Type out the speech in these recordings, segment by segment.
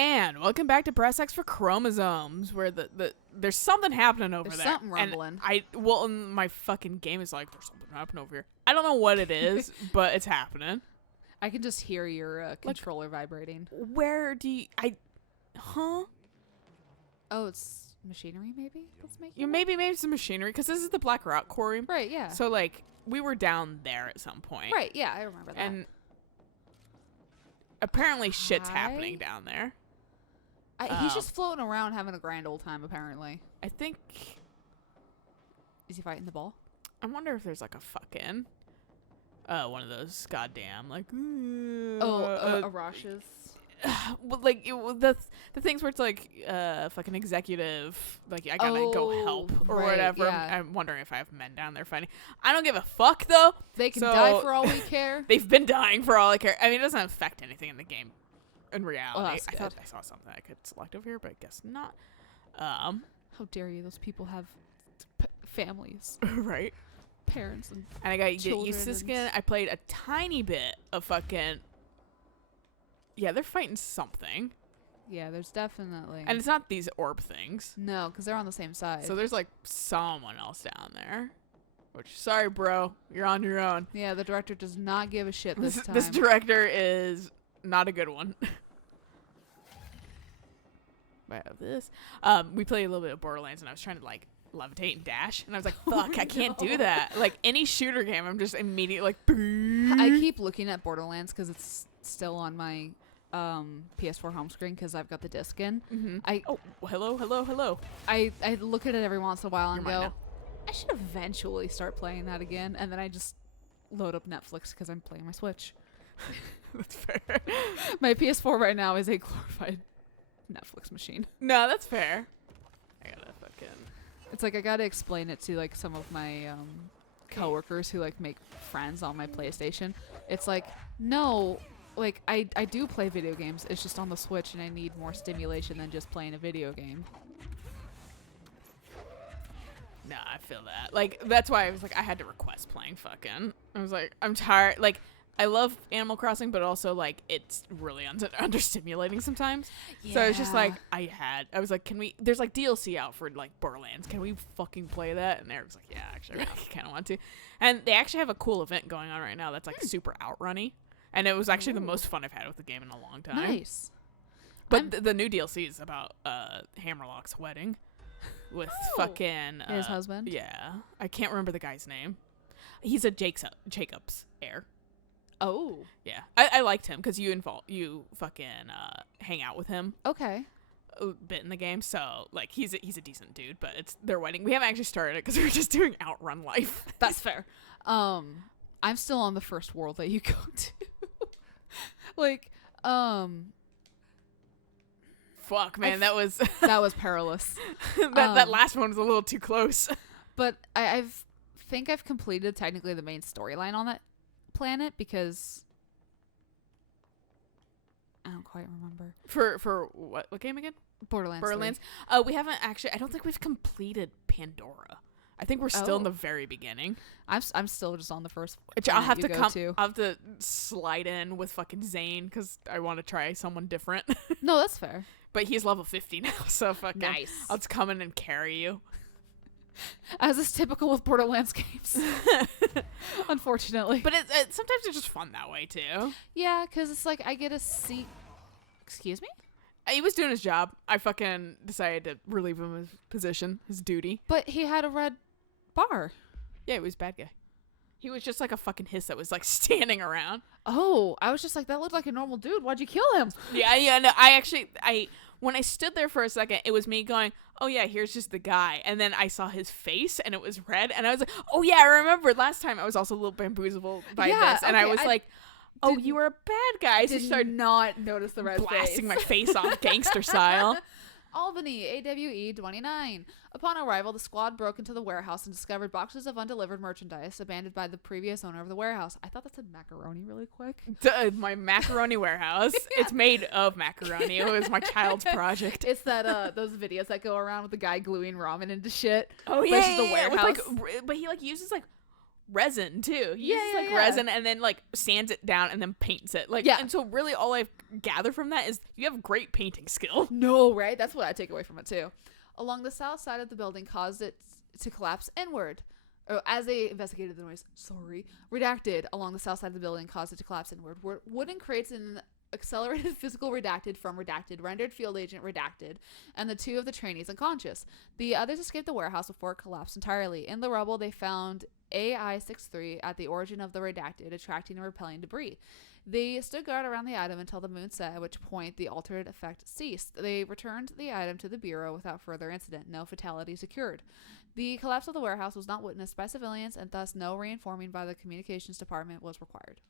And welcome back to Press X for Chromosomes, where there's something happening over there. There's something rumbling. And my fucking game is like, there's something happening over here. I don't know what it is, but it's happening. I can just hear your controller vibrating. Where do you... Huh? Oh, it's machinery, maybe? That's making Maybe it's the machinery, because this is the Black Rock Quarry. Right, yeah. So, like, we were down there at some point. Right, yeah, I remember that. And apparently shit's happening down there. He's just floating around having a grand old time, apparently. I think... Is he fighting the ball? I wonder if there's, like, a fucking... one of those goddamn, like... Arash's. Like, the things where it's, like, fucking executive, like, I gotta go help or whatever. Yeah. I'm wondering if I have men down there fighting. I don't give a fuck, though. They can die for all we care. They've been dying for all I care. I mean, it doesn't affect anything in the game. In reality, I thought I saw something I could select over here, but I guess not. How dare you? Those people have families, right? Parents and I got to get used to this again. I played a tiny bit of fucking. Yeah, they're fighting something. Yeah, there's definitely. And it's not these orb things. No, because they're on the same side. So there's like someone else down there. Which, sorry, bro, you're on your own. Yeah, the director does not give a shit this time. This director is not a good one. I have this. We played a little bit of Borderlands, and I was trying to like levitate and dash, and I was like, "Fuck, I can't do that." Like any shooter game, I'm just immediately like. I keep looking at Borderlands because it's still on my PS4 home screen because I've got the disc in. Mm-hmm. Hello. I look at it every once in a while and You're mine go, now. I should eventually start playing that again, and then I just load up Netflix because I'm playing my Switch. That's fair. My PS4 right now is a glorified Netflix machine. No, that's fair. I gotta fucking. It's like I gotta explain it to like some of my coworkers who like make friends on my PlayStation. It's like, no, like I do play video games. It's just on the Switch, and I need more stimulation than just playing a video game. No, I feel that. Like that's why I was like, I had to request playing fucking. I was like, I'm tired. Like. I love Animal Crossing, but also, like, it's really understimulating sometimes. Yeah. So it's just like, I was like, there's, like, DLC out for, like, Borderlands. Can we fucking play that? And Eric was like, yeah, actually, I kind of want to. And they actually have a cool event going on right now that's, like, super outrunny. And it was actually the most fun I've had with the game in a long time. Nice. But the new DLC is about Hammerlock's wedding with fucking... his husband? Yeah. I can't remember the guy's name. He's a Jacob's heir. Oh. Yeah. I liked him because you fucking hang out with him. Okay. A bit in the game. So, like, he's a decent dude, but it's their wedding. We haven't actually started it because we were just doing Outrun Life. That's fair. I'm still on the first world that you go to. Like, fuck, man. That was perilous. that last one was a little too close. But I think I've completed technically the main storyline on that planet because I don't quite remember. For what game again? Borderlands. We haven't actually. I don't think we've completed Pandora. I think we're still in the very beginning. I'm still just on the first. I'll have to I'll have to slide in with fucking Zane because I want to try someone different. No, that's fair. But he's level 50 now, so fucking nice. I'll just come in and carry you. As is typical with Borderlands games. Unfortunately. But sometimes it's just fun that way, too. Yeah, because it's like I get to see... Excuse me? He was doing his job. I fucking decided to relieve him of his position, his duty. But he had a red bar. Yeah, he was a bad guy. He was just like a fucking hiss that was like standing around. Oh, I was just like, that looked like a normal dude. Why'd you kill him? Yeah, no, when I stood there for a second, it was me going, oh yeah, here's just the guy. And then I saw his face and it was red. And I was like, oh yeah, I remember last time I was also a little bamboozled by this. And I was like, oh, you were a bad guy. So did not notice the red blasting my face off gangster style. Albany, AWE 29. Upon arrival, the squad broke into the warehouse and discovered boxes of undelivered merchandise abandoned by the previous owner of the warehouse. I thought that said macaroni really quick. My macaroni warehouse. Yeah. It's made of macaroni. It was my child's project. It's that those videos that go around with the guy gluing ramen into shit. Oh yeah, the warehouse. but he like uses like resin too. He Yeah, uses yeah, like yeah. resin and then like sands it down and then paints it. Like, Yeah. and so really all I've gathered from that is you have great painting skill. No, right? That's what I take away from it too. Along the south side of the building caused it to collapse inward. Or as they investigated the noise, redacted along the south side of the building caused it to collapse inward. Wooden crates and accelerated physical redacted from redacted, rendered field agent redacted, and the 2 of the trainees unconscious. The others escaped the warehouse before it collapsed entirely. In the rubble, they found AI-63 at the origin of the redacted, attracting and repelling debris. They stood guard around the item until the moon set, at which point the altered effect ceased. They returned the item to the Bureau without further incident. No fatalities occurred. The collapse of the warehouse was not witnessed by civilians, and thus no reinforming by the communications department was required.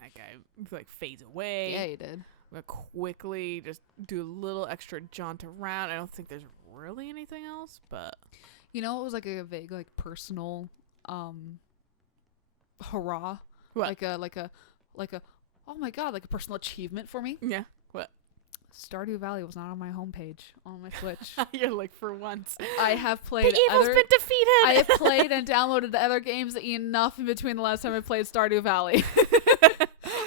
That guy like fades away. Yeah, he did. We'll quickly just do a little extra jaunt around. I don't think there's really anything else, but You know, it was like a vague, like personal, hurrah. What? Like a, oh my god, like a personal achievement for me. yeah. What? Stardew Valley was not on my homepage on my Switch. You're like, for once. I have played The evil's been defeated. I have played and downloaded the other games enough in between the last time I played Stardew Valley.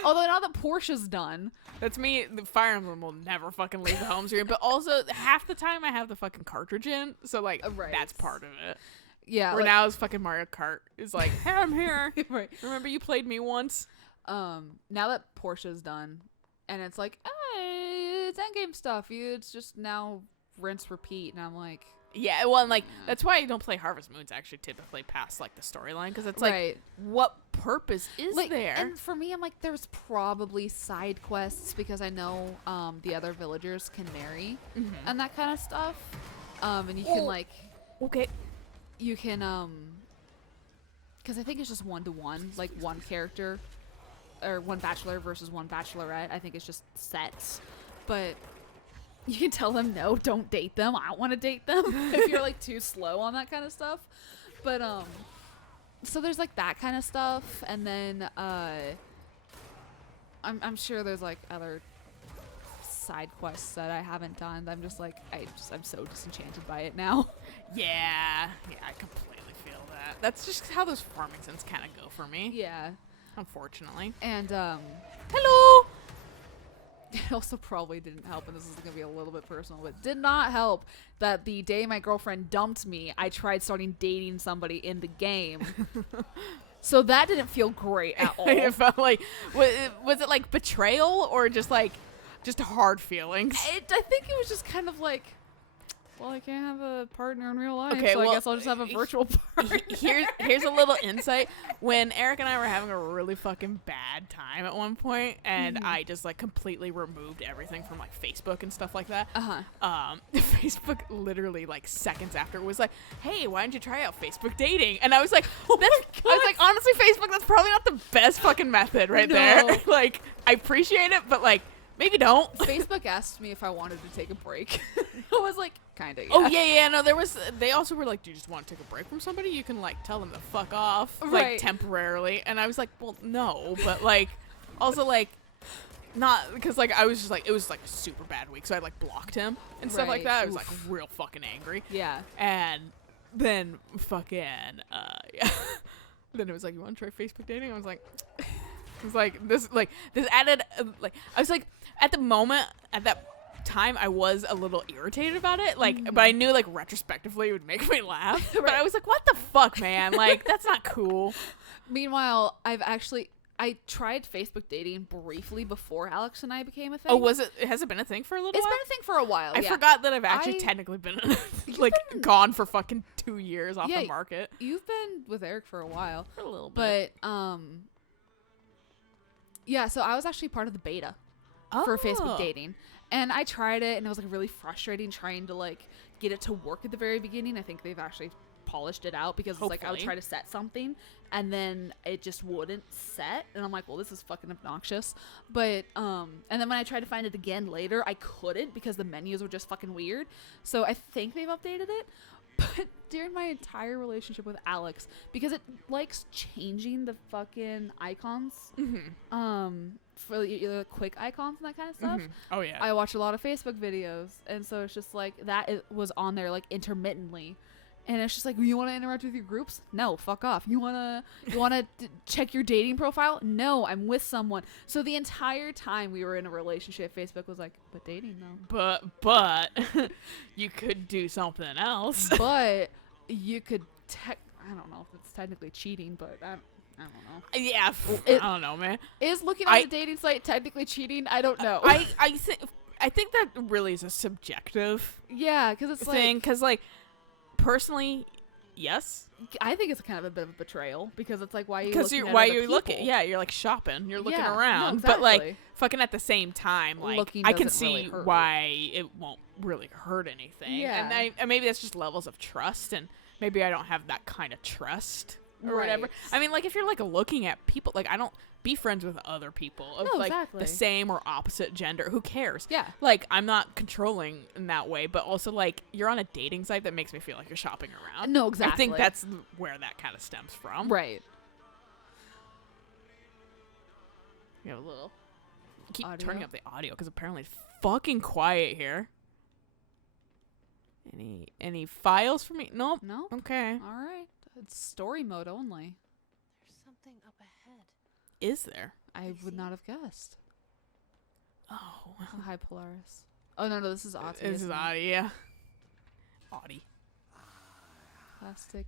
Although now that Portia's done. That's me. The Fire Emblem will never fucking leave the home screen. But also, half the time I have the fucking cartridge in. So, like, Right. that's part of it. Yeah. Where like- now it's fucking Mario Kart. It's like, hey, I'm here. right. Remember you played me once? Now that Portia's done, and it's like, hey, it's endgame stuff. It's just now rinse, repeat. And I'm like, Yeah, well, and, like, that's why I don't play Harvest Moons actually typically past, like, the storyline. Because it's like, right. what purpose is Like, there? and for me, I'm like, there's probably side quests because I know the other villagers can marry and that kind of stuff. And you can Oh. like, Okay. you can because I think it's just 1-to-1, like one character or one bachelor versus one bachelorette. I think it's just sets, but you can tell them no, don't date them. I don't want to date them if you're like too slow on that kind of stuff. But so there's like that kind of stuff, and then I'm sure there's like other side quests that I haven't done. I'm just like I'm so disenchanted by it now. Yeah. Yeah, I completely feel that. That's just how those farming sims kind of go for me. Yeah, Unfortunately. and Hello! it also probably didn't help, and this is gonna be a little bit personal, but did not help that the day my girlfriend dumped me, I tried starting dating somebody in the game. So that didn't feel great at all. It felt like, was it like betrayal or just like, just hard feelings? I think it was just kind of like, well, I can't have a partner in real life, Okay, so I well, guess I'll just have a virtual partner. Here's a little insight. When Eric and I were having a really fucking bad time at one point, and I just like completely removed everything from like Facebook and stuff like that. Facebook literally like seconds after was like, "Hey, why don't you try out Facebook dating?" And I was like, I was like, honestly, Facebook, that's probably not the best fucking method right there. No. Like, I appreciate it, but like, maybe don't. Facebook asked me if I wanted to take a break. I was like, kinda. Yeah. Oh yeah, no, they also were like, do you just want to take a break from somebody? You can like tell them to fuck off, like Right. temporarily. And I was like, well, no, but like, also like, not, because like I was just like, it was like a super bad week, so I like blocked him and stuff like Right. that. I was Oof. like real fucking angry. Yeah. And then fucking yeah. Then it was like, you want to try Facebook dating? I was like, this added like, I was like, at the moment, at that time, I was a little irritated about it, like, but I knew like retrospectively it would make me laugh. But I was like, what the fuck, man? Like, that's not cool. Meanwhile, I tried Facebook dating briefly before Alex and I became a thing. Oh, has it been a thing for a little It's while? been a thing for a while. I yeah. forgot that I've actually I- technically been like gone for fucking 2 years off Yeah, the market. You've been with Eric for a while, For a little bit. but yeah. So I was actually part of the beta for Facebook dating, and I tried it, and it was like really frustrating trying to like get it to work at the very beginning. I think they've actually polished it out because it's like I would Hopefully. try to set something and then it just wouldn't set, and I'm like, well, this is fucking obnoxious. But and then when I tried to find it again later, I couldn't because the menus were just fucking weird. So I think they've updated it. But during my entire relationship with Alex, because it likes changing the fucking icons, for the quick icons and that kind of stuff, Oh yeah. I watch a lot of Facebook videos, and so it's just like that was on there like intermittently, And it's just like, you want to interact with your groups? No, fuck off. You wanna check your dating profile? No, I'm with someone. So the entire time we were in a relationship, Facebook was like, but dating though. But you could do something else. But you could I don't know if it's technically cheating, but I don't know. Yeah, I don't know, man. Is looking on a dating site technically cheating? I don't know. I think that really is a subjective yeah, because it's thing. Because like personally, yes. I think it's kind of a bit of a betrayal because it's like, why are you because looking why at other you're looking? people? Yeah, you're like shopping. You're looking Yeah, around, no, exactly. but like fucking at the same time, like Looking I can doesn't really see hurt. why it won't really hurt anything. Yeah. And maybe that's just levels of trust, and maybe I don't have that kind of trust or Right. whatever. I mean, like if you're like looking at people, like I don't be friends with other people of No, like exactly. the same or opposite gender. Who cares? Yeah. Like I'm not controlling in that way, but also like you're on a dating site that makes me feel like you're shopping around. No, exactly. I think that's where that kind of stems from. Right. You have a little. Keep Audio? turning up the audio because apparently it's fucking quiet here. Any files for me? Nope. No. Okay. All right. It's story mode only. There's something up ahead. Is there? I would not have guessed. Oh. Oh, hi, Polaris. Oh no, this is Audie. This is isn't it? Audie, yeah. Audie. Plastic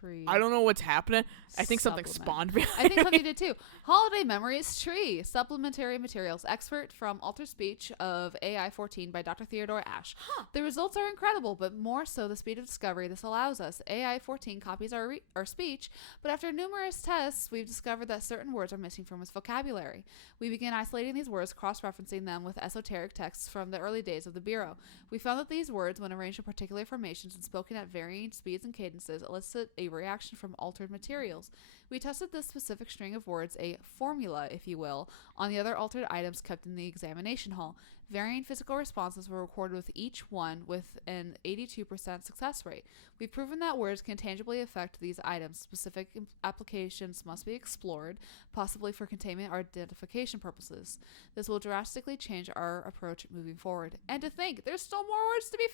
tree. I don't know what's happening. I think something Supplement. spawned behind I think something did too. Holiday Memories Tree. Supplementary materials. Expert from Altered Speech of AI 14 by Dr. Theodore Ash. Huh. The results are incredible, but more so the speed of discovery this allows us. AI 14 copies our speech, but after numerous tests, we've discovered that certain words are missing from its vocabulary. We began isolating these words, cross-referencing them with esoteric texts from the early days of the Bureau. We found that these words, when arranged in particular formations and spoken at varying speeds and cadences, elicit a reaction from altered materials. We tested this specific string of words, a formula, if you will, on the other altered items kept in the examination hall. Varying physical responses were recorded with each one with an 82% success rate. We've proven that words can tangibly affect these items. Specific applications must be explored, possibly for containment or identification purposes. This will drastically change our approach moving forward. And to think, there's still more words to be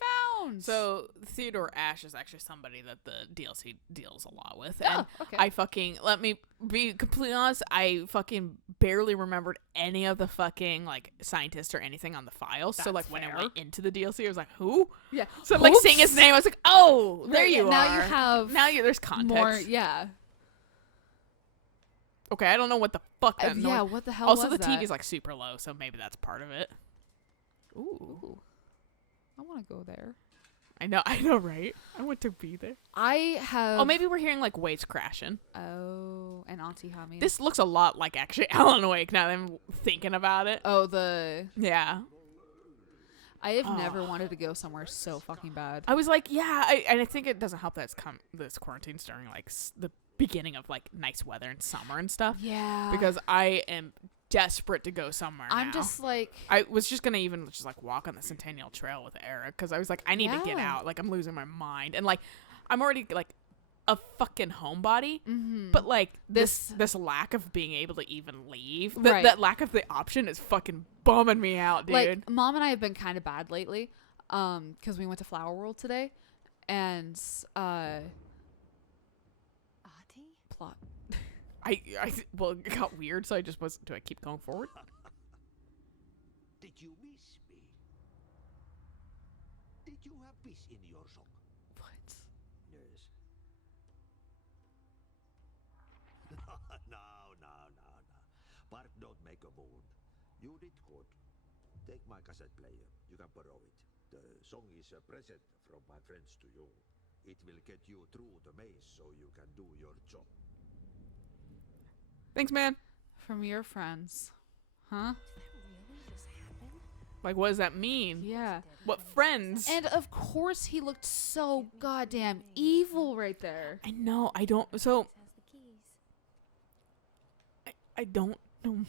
found! So Theodore Ash is actually somebody that the DLC deals a lot with. Oh, And okay. I fucking, let me be completely honest, I fucking barely remembered any of the fucking like scientists or anything on the files. So That's like when I fair. went into the DLC, I was like, who? Yeah. So I'm like Oops. seeing his name, I was like, oh, there Right, you are. now you have there's context. more, yeah. Okay, I don't know what the fuck that Yeah, noise. what the hell Also, was the that? TV's like super low, so maybe that's part of it. Ooh. I want to go there. I know, right? I want to be there. I have... Oh, maybe we're hearing like waves crashing. Oh, and Auntie Hummy. This looks a lot like actually Alan Wake now that I'm thinking about it. Oh, the... Yeah. I have never Oh. wanted to go somewhere so fucking bad. I was like, yeah, and I think it doesn't help that it's this quarantine's during like the beginning of like nice weather and summer and stuff. Yeah. Because I am desperate to go somewhere I'm now. just like... I was just gonna even just like walk on the Centennial Trail with Eric because I was like, I need to get Yeah. out. Like I'm losing my mind, and like I'm already like a fucking homebody, Mhm. but like this lack of being able to even leave, Right. that lack of the option is fucking bumming me out, dude. Like, Mom and I have been kind of bad lately, because we went to Flower World today, and, Audie? plot. Well, it got weird, so I just was. Do I keep going forward? Did you miss me? Did you have peace in your song? What? Yes. No. Bark don't make a wound. You did good. Take my cassette player. You can borrow it. The song is a present from my friends to you. It will get you through the maze so you can do your job. Thanks, man. From your friends. Huh? Really just happened? Like, what does that mean? Yeah. What friends? And of course he looked so goddamn evil right there. I know. I don't. So Has the keys. I don't know.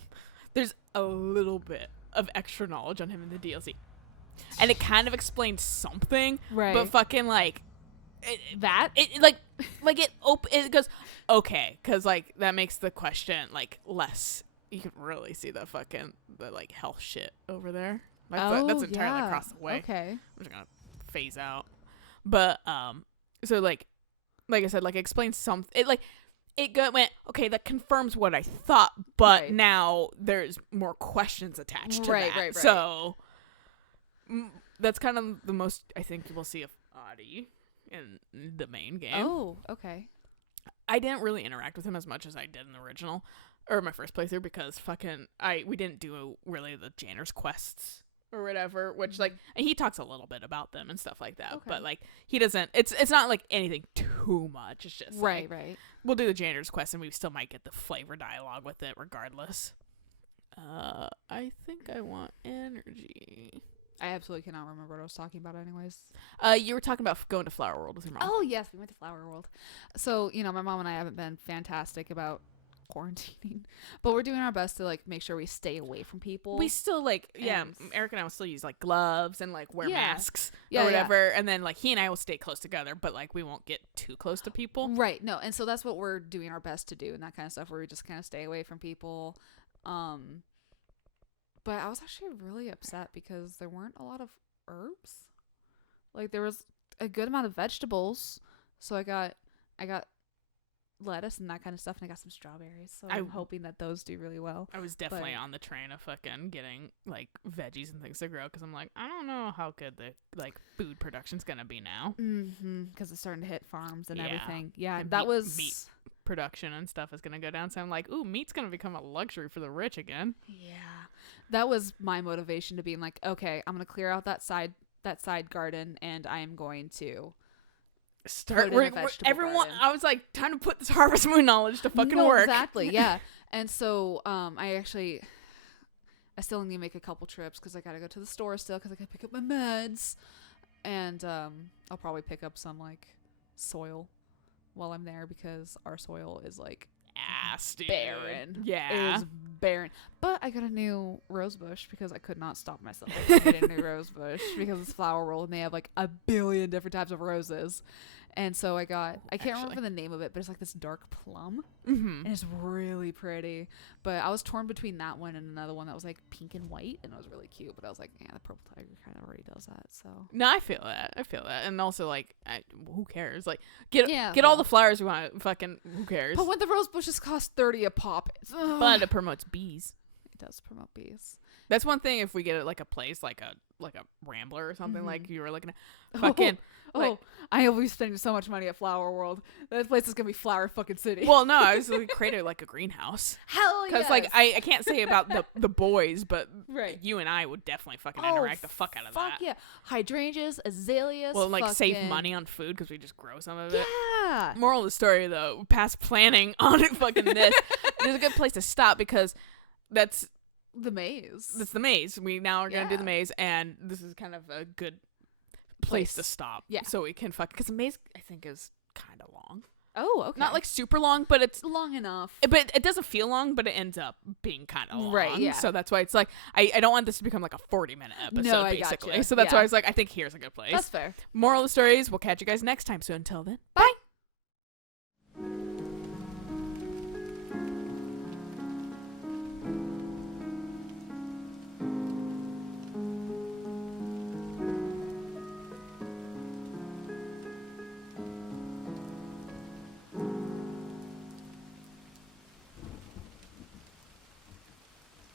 There's a little bit of extra knowledge on him in the DLC, and it kind of explains something. Right. But fucking like That? it it goes okay, because like that makes the question like less. You can really see the like health shit over there. That's entirely across the way. Okay. I'm just gonna phase out. But So like I said, like explain something. Went okay. That confirms what I thought, but Right. now there's more questions attached to Right, that. right. So that's kind of the most I think we'll see of Audie in the main game. Oh, okay. I didn't really interact with him as much as I did in the original or my first playthrough because we didn't do really the janitor's quests or whatever, which like and he talks a little bit about them and stuff like that, Okay. but like he doesn't. It's not like anything too much. It's just Right, like, right. we'll do the janitor's quest and we still might get the flavor dialogue with it regardless. I think I want energy. I absolutely cannot remember what I was talking about anyways. You were talking about going to Flower World with your mom. Oh, yes, we went to Flower World. So, my mom and I haven't been fantastic about quarantining, but we're doing our best to like make sure we stay away from people. We still And- Eric and I will still use like gloves and like wear Yeah. masks Yeah, or whatever. And then like he and I will stay close together, but like we won't get too close to people. Right. No, and so that's what we're doing our best to do and that kind of stuff where we just kind of stay away from people. But I was actually really upset because there weren't a lot of herbs. Like there was a good amount of vegetables. So I got lettuce and that kind of stuff, and I got some strawberries. So I'm hoping that those do really well. I was definitely on the train of fucking getting like veggies and things to grow because I'm like, I don't know how good the like food production's gonna be now. Because it's starting to hit farms and Yeah. everything. Yeah, And that meat- was meat. Production and stuff is gonna go down. So I'm like, ooh, meat's gonna become a luxury for the rich again. Yeah, that was my motivation to being like, okay, I'm gonna clear out that side garden, and I am going to Start Put in a vegetable everyone. garden. I was like, time to put this Harvest Moon knowledge to fucking work. Exactly, yeah. And so, I still need to make a couple trips because I gotta go to the store still because I gotta pick up my meds, and I'll probably pick up some like soil while I'm there because our soil is like Ass, dude. barren. Yeah. It is barren. But I got a new rose bush because I could not stop myself from getting a new rose bush because it's Flower World and they have like a billion different types of roses. And so I can't remember the name of it, but it's like this dark plum Mm-hmm. and it's really pretty. But I was torn between that one and another one that was like pink and white and it was really cute. But I was like, yeah, the purple tiger kind of already does that. So No, I feel that. And also, like, who cares? Like, get all well. the flowers you want. Fucking, who cares? But when the rose bushes cost 30 a pop, But it promotes bees. it does promote bees. That's one thing. If we get it like a place, like a Rambler or something, like Mhm. you were looking at, fucking. Like- I will be spending so much money at Flower World. That place is gonna be Flower fucking City. Well, no, I was like, created like a greenhouse. hell yeah. Because like I can't say about the boys, but Right. you and I would definitely fucking interact the fuck out of fuck that. yeah, hydrangeas, azaleas. Well, like save fucking- money on food because we just grow some of it. Yeah. Moral of the story, though, past planning on fucking this, there's a good place to stop because that's The maze. the maze. We now are gonna do Yeah. the maze, and this is kind of a good place to stop. Yeah. So we can because the maze I think is kind of long. Oh, okay. Not like super long, but it's long enough. but it doesn't feel long, but it ends up being kind of long. Right, yeah. So that's why it's like I don't want this to become like a 40-minute episode, No, I basically. gotcha. So that's Yeah. why I was like, I think here's a good place. That's fair. Moral of the story is we'll catch you guys next time. So until then. Bye.